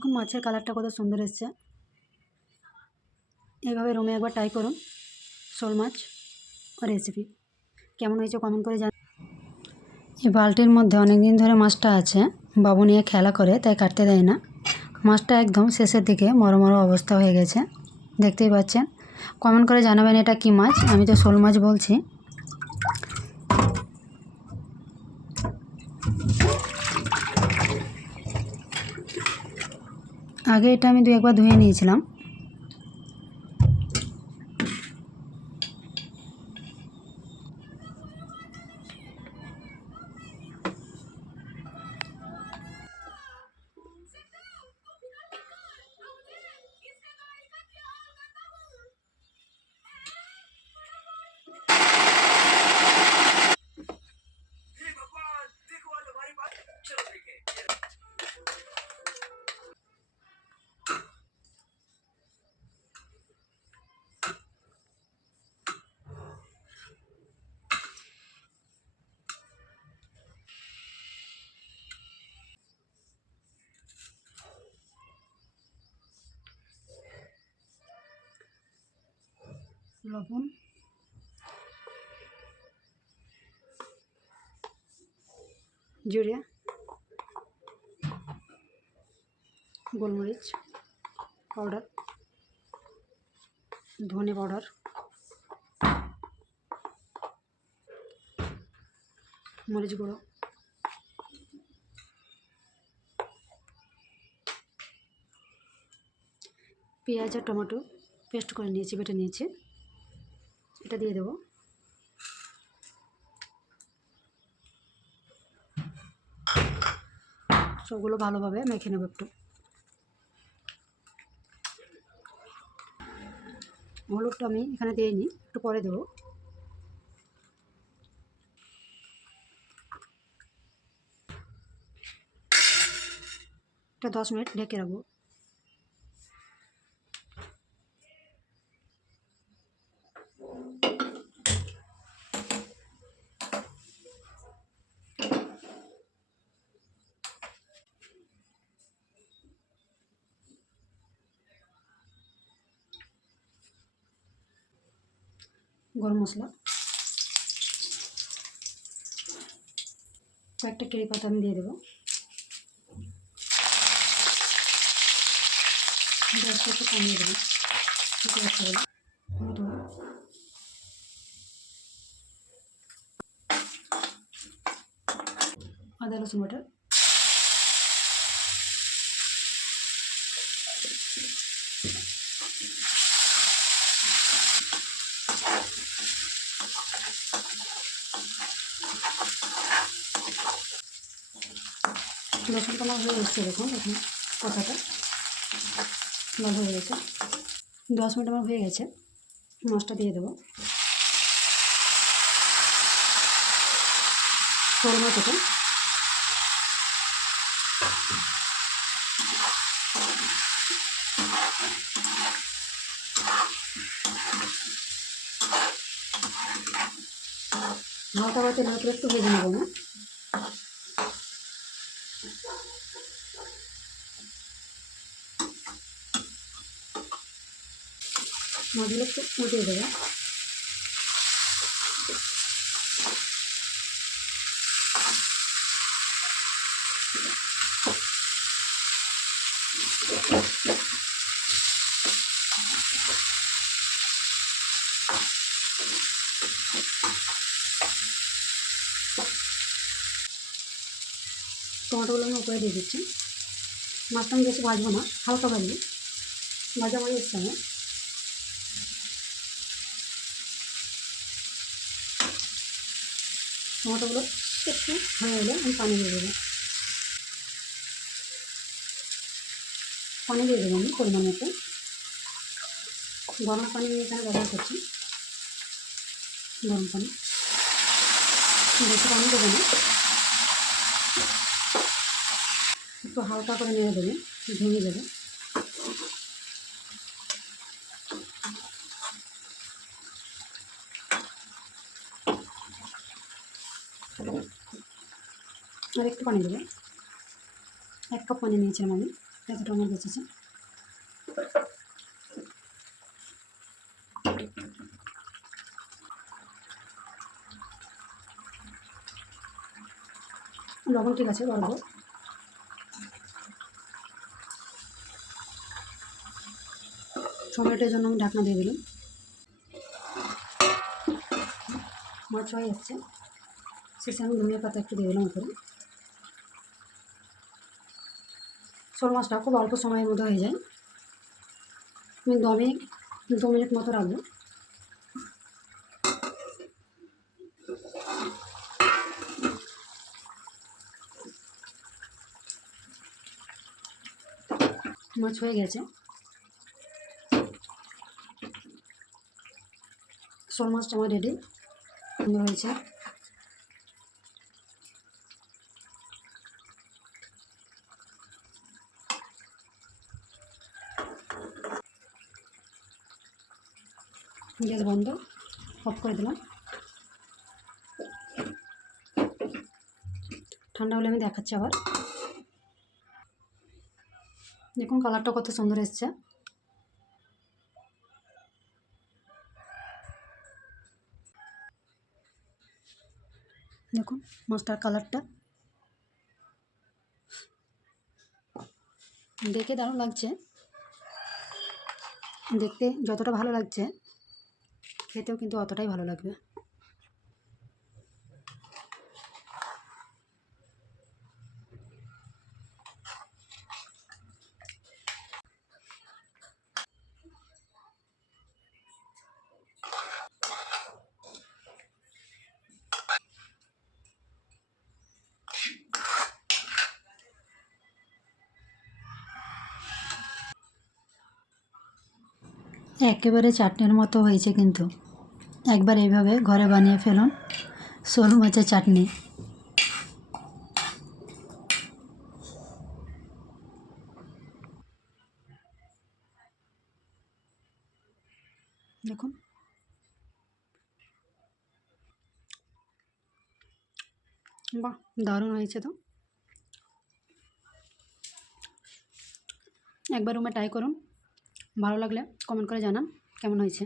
দেখুন মাছের কালারটা কত সুন্দর এসছে। এইভাবে রুমে একবার ট্রাই করুন, শোল মাছ রেসিপি কেমন হয়েছে কমেন্ট করে জান এই বালতির মধ্যে অনেক দিন ধরে মাছটা আছে, বাবু নিয়ে খেলা করে, তাই কাটতে দেয় না। মাছটা একদম শেষের দিকে মরো মরো অবস্থা হয়ে গেছে। দেখতেই পাচ্ছেন। কমেন্ট করে জানাবেন এটা কি মাছ? আমি তো শোল মাছ বলছি। আগে এটা আমি দু একবার ধুয়ে নিয়েছিলাম। লবণ। জিরে। গোলমরিচ পাউডার। ধনে পাউডার। মরিচ গুঁড়ো। পেঁয়াজ আর টমেটো পেস্ট করে নিয়েছি, বেটে নিয়েছি। এটা দিয়ে দেবো। সবগুলো ভালোভাবে মেখে নেব একটু। হলুদটা আমি এখানে দিয়ে নিই, একটু পরে দেবো। এটা দশ মিনিট ঢেকে রাখব। গরম মশলা কয়েকটা কেরি পাতা আমি দিয়ে দেবো গ্যাসটা একটু কমিয়ে দেবো গ্যাসটা দেবো হলুদ গুঁড়ো। আদা রসুন বাটা রসুনটা আমার হয়ে এসছে দেখুন, এখন কথাটা লাল হয়ে গেছে। দশ মিনিট আমার হয়ে গেছে মাছটা দিয়ে দেবো। শোল মাছ এটা হালকা বাতে না একটু ভেজে নেব না। মাছগুলো একটু উঠিয়ে দেবো টমেটোগুলো আমি উপরে দিয়ে দিচ্ছি মাছটা আমি বেশি ভাজবো না হালকা ভাজবো ভাজা ভাজা এসছে আমার টমেটোগুলো একটু হয়ে গেলে আমি পানি দিয়ে দেবো। পানি দিয়ে দেবো আমি পরিমাণ মতো। গরম পানি এখানে ব্যবহার করছি। গরম পানি। বেশি পানি দেবো না। একটু হালকা করে নেড়ে দেবে ভেঙে দেবে আর একটু পানি দেবে এক কাপ পানি নিয়েছিলাম আমি, এতটা আমার বেঁচেছে। লবণ ঠিক আছে বলব টমেটোর জন্য আমি ঢাকনা দিয়ে দিলাম। মাছ হয়ে যাচ্ছে শেষে আমি ধনিয়া পাতা একটু দিয়ে দিলাম শোল মাছটা খুব অল্প সময়ের মধ্যে হয়ে যায়। আমি দমে দু মিনিট মতো রাখব। মাছ হয়ে গেছে। শোল মাছটা আমার রেডি হয়েছে। গ্যাস বন্ধ, অফ করে দিলাম। ঠান্ডা হলে আমি দেখাচ্ছি আবার। দেখুন কালারটা কত সুন্দর এসছে। দেখুন মাছটার কালারটা। দেখে দারুণ লাগছে। দেখতে যতটা ভালো লাগছে। খেতেও কিন্তু অতটাই ভালো লাগবে। একেবারে চাটনির মতো হয়েছে কিন্তু। একবার এইভাবে ঘরে বানিয়ে ফেলুন। শোল মাছের চাটনি। দেখুন। বাহ, দারুণ হয়েছে তো। একবার রুমে ট্রাই করুন। ভালো লাগলে কমেন্ট করে জানান। কেমন হয়েছে?